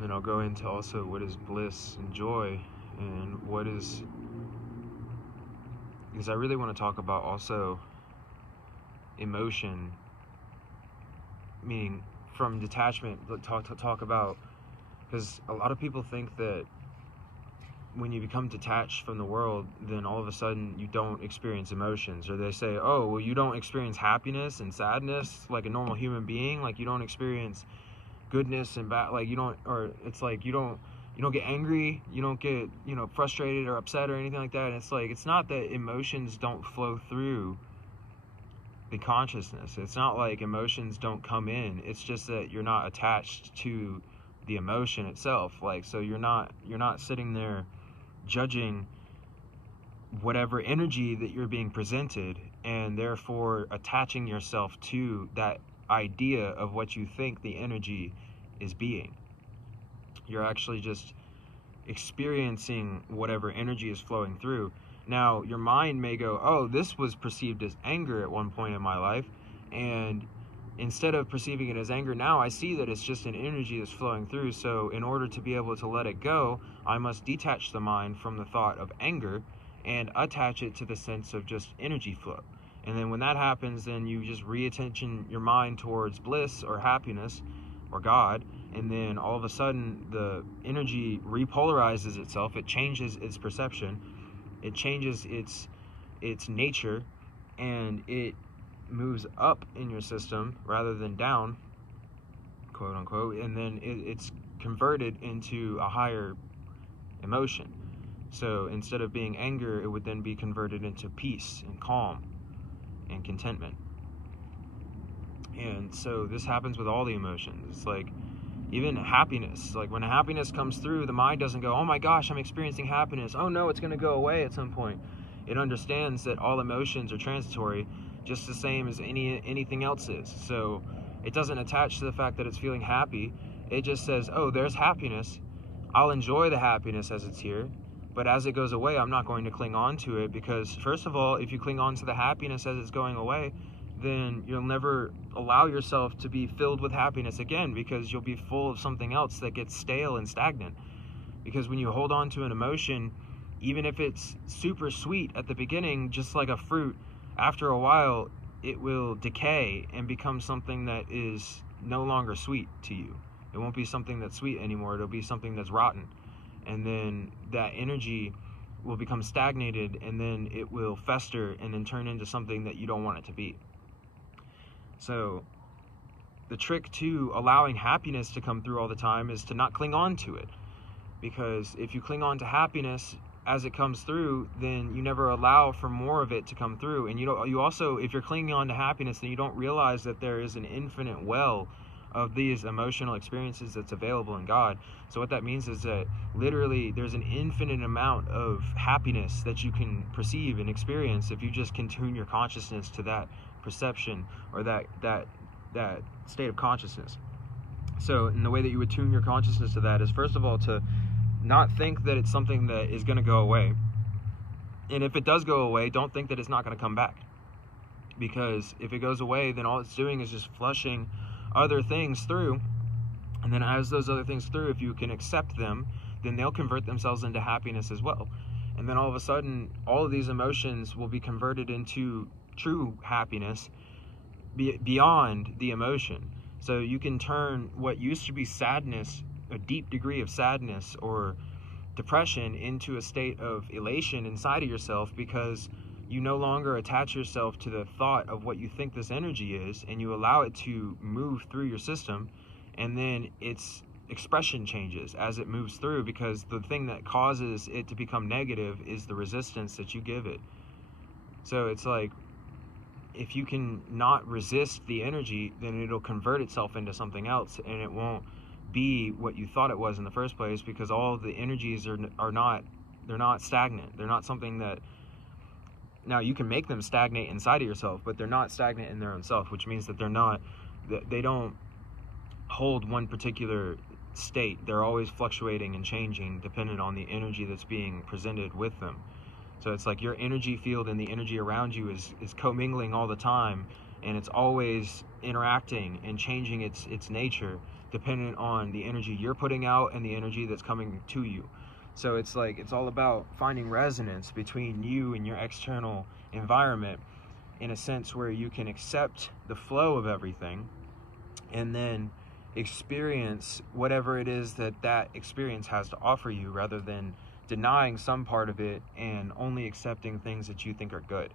then I'll go into also what is bliss and joy, and what is, because I really want to talk about also emotion, meaning from detachment. Talk about, because a lot of people think that when you become detached from the world, then all of a sudden you don't experience emotions, or they say, oh, well, you don't experience happiness and sadness like a normal human being, like you don't experience goodness and bad, like you don't, or it's like you don't get angry, you don't get, frustrated or upset or anything like that. And it's like, it's not that emotions don't flow through the consciousness. It's not like emotions don't come in. It's just that you're not attached to the emotion itself. Like, so you're not sitting there judging whatever energy that you're being presented, and therefore attaching yourself to that idea of what you think the energy is being. You're actually just experiencing whatever energy is flowing through. Now, your mind may go, oh, this was perceived as anger at one point in my life, and instead of perceiving it as anger, now I see that it's just an energy that's flowing through. So in order to be able to let it go, I must detach the mind from the thought of anger and attach it to the sense of just energy flow. And then when that happens, then you just reattention your mind towards bliss or happiness or God, and then all of a sudden the energy repolarizes itself. It changes its perception, it changes its nature, and it moves up in your system rather than down, quote unquote, and then it's converted into a higher emotion. So instead of being anger, it would then be converted into peace and calm and contentment. And so this happens with all the emotions. It's like even happiness. Like when happiness comes through, the mind doesn't go, oh my gosh, I'm experiencing happiness, oh no, it's going to go away at some point. It understands that all emotions are transitory, just the same as anything else is. So it doesn't attach to the fact that it's feeling happy. It just says, oh, there's happiness. I'll enjoy the happiness as it's here, but as it goes away, I'm not going to cling on to it, because first of all, if you cling on to the happiness as it's going away, then you'll never allow yourself to be filled with happiness again, because you'll be full of something else that gets stale and stagnant. Because when you hold on to an emotion, even if it's super sweet at the beginning, just like a fruit, after a while it will decay and become something that is no longer sweet to you. It won't be something that's sweet anymore, it'll be something that's rotten. And then that energy will become stagnated, and then it will fester and then turn into something that you don't want it to be. So the trick to allowing happiness to come through all the time is to not cling on to it. Because if you cling on to happiness as it comes through, then you never allow for more of it to come through. And you also, if you're clinging on to happiness, then you don't realize that there is an infinite well of these emotional experiences that's available in God. So what that means is that literally there's an infinite amount of happiness that you can perceive and experience if you just can tune your consciousness to that perception, or that state of consciousness. So in the way that you would tune your consciousness to that is, first of all, to not think that it's something that is going to go away. And if it does go away, don't think that it's not going to come back. Because if it goes away, then all it's doing is just flushing other things through. And then as those other things through, if you can accept them, then they'll convert themselves into happiness as well. And then all of a sudden, all of these emotions will be converted into true happiness beyond the emotion. So you can turn what used to be sadness, a deep degree of sadness or depression, into a state of elation inside of yourself, because you no longer attach yourself to the thought of what you think this energy is, and you allow it to move through your system, and then its expression changes as it moves through, because the thing that causes it to become negative is the resistance that you give it. So it's like, if you can not resist the energy, then it'll convert itself into something else, and it won't be what you thought it was in the first place, because all of the energies are not, they're not stagnant. They're not something that, now you can make them stagnate inside of yourself, but they're not stagnant in their own self, which means that they don't hold one particular state. They're always fluctuating and changing dependent on the energy that's being presented with them. So it's like your energy field and the energy around you is commingling all the time, and it's always interacting and changing its nature dependent on the energy you're putting out and the energy that's coming to you. So it's like, it's all about finding resonance between you and your external environment, in a sense where you can accept the flow of everything and then experience whatever it is that that experience has to offer you, rather than denying some part of it and only accepting things that you think are good.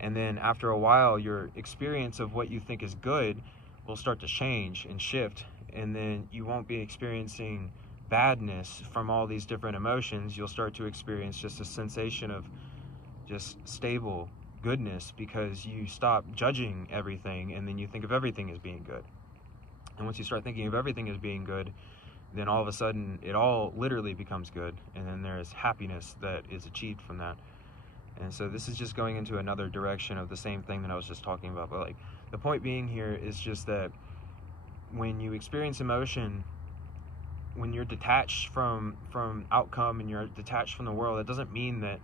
And then after a while, your experience of what you think is good will start to change and shift, and then you won't be experiencing badness from all these different emotions. You'll start to experience just a sensation of just stable goodness, because you stop judging everything, and then you think of everything as being good. And once you start thinking of everything as being good, then all of a sudden it all literally becomes good, and then there is happiness that is achieved from that. And so this is just going into another direction of the same thing that I was just talking about. But like, the point being here is just that when you experience emotion, when you're detached from outcome and you're detached from the world, it doesn't mean that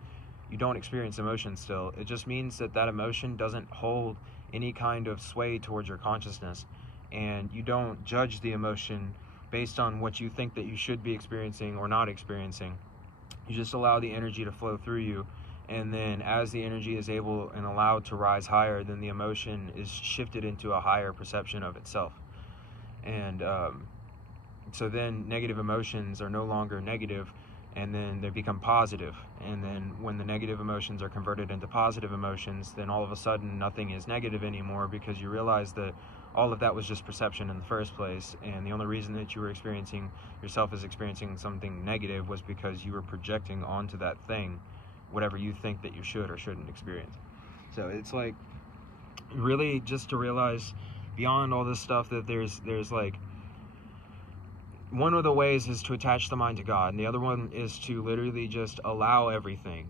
you don't experience emotion still. It just means that that emotion doesn't hold any kind of sway towards your consciousness, and you don't judge the emotion based on what you think that you should be experiencing or not experiencing. You just allow the energy to flow through you, and then as the energy is able and allowed to rise higher, then the emotion is shifted into a higher perception of itself. And so then negative emotions are no longer negative, and then they become positive. And then when the negative emotions are converted into positive emotions, then all of a sudden nothing is negative anymore, because you realize that all of that was just perception in the first place, and the only reason that you were experiencing yourself as experiencing something negative was because you were projecting onto that thing whatever you think that you should or shouldn't experience. So it's like, really just to realize beyond all this stuff that there's like, one of the ways is to attach the mind to God, and the other one is to literally just allow everything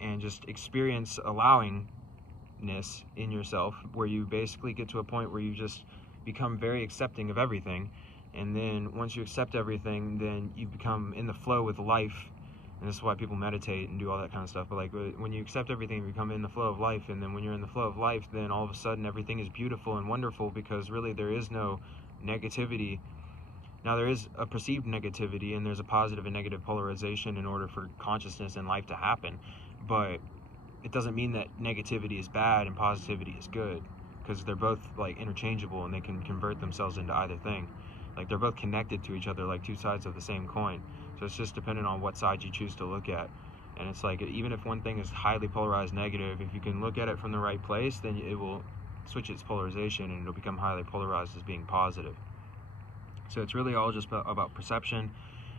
and just experience allowingness in yourself, where you basically get to a point where you just become very accepting of everything. And then once you accept everything, then you become in the flow with life. And this is why people meditate and do all that kind of stuff. But like, when you accept everything, you become in the flow of life. And then when you're in the flow of life, then all of a sudden everything is beautiful and wonderful, because really there is no negativity. Now, there is a perceived negativity, and there's a positive and negative polarization in order for consciousness and life to happen. But it doesn't mean that negativity is bad and positivity is good, because they're both like interchangeable, and they can convert themselves into either thing. Like, they're both connected to each other, like two sides of the same coin. So it's just dependent on what side you choose to look at. And it's like, even if one thing is highly polarized negative, if you can look at it from the right place, then it will switch its polarization, and it'll become highly polarized as being positive. So it's really all just about perception.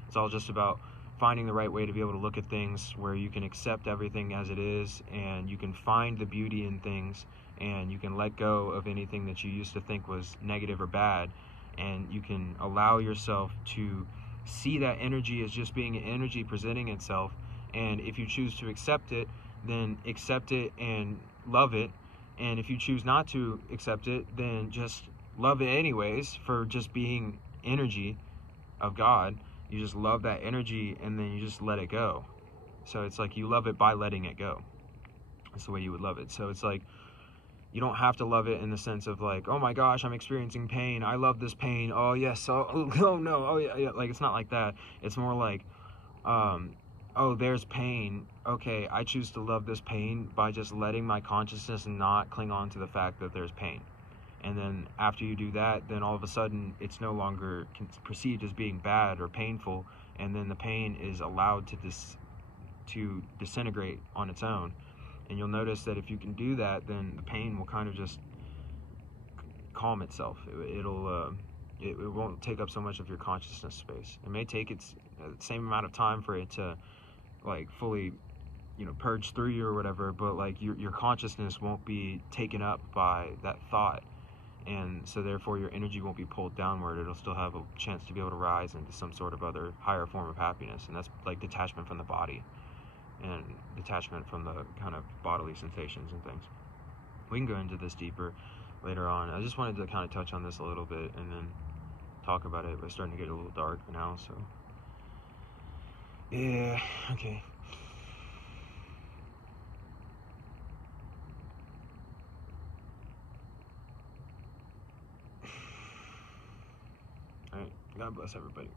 It's all just about finding the right way to be able to look at things, where you can accept everything as it is, and you can find the beauty in things, and you can let go of anything that you used to think was negative or bad, and you can allow yourself to see that energy as just being an energy presenting itself. And if you choose to accept it, then accept it and love it. And if you choose not to accept it, then just love it anyways, for just being energy of God. You just love that energy, and then you just let it go. So it's like, you love it by letting it go. That's the way you would love it. So it's like, you don't have to love it in the sense of like, oh my gosh, I'm experiencing pain, I love this pain, oh yes, oh no, oh yeah. Like, it's not like that. It's more like, oh, there's pain, okay, I choose to love this pain by just letting my consciousness not cling on to the fact that there's pain. And then after you do that, then all of a sudden it's no longer perceived as being bad or painful, and then the pain is allowed to disintegrate on its own. And you'll notice that if you can do that, then the pain will kind of just calm itself. It won't take up so much of your consciousness space. It may take its same amount of time for it to like fully, purge through you or whatever, but like your consciousness won't be taken up by that thought. And so therefore your energy won't be pulled downward. It'll still have a chance to be able to rise into some sort of other higher form of happiness. And that's like detachment from the body, and detachment from the kind of bodily sensations and things. We can go into this deeper later on. I just wanted to kind of touch on this a little bit and then talk about it. But it's starting to get a little dark now, so yeah, okay. God bless everybody.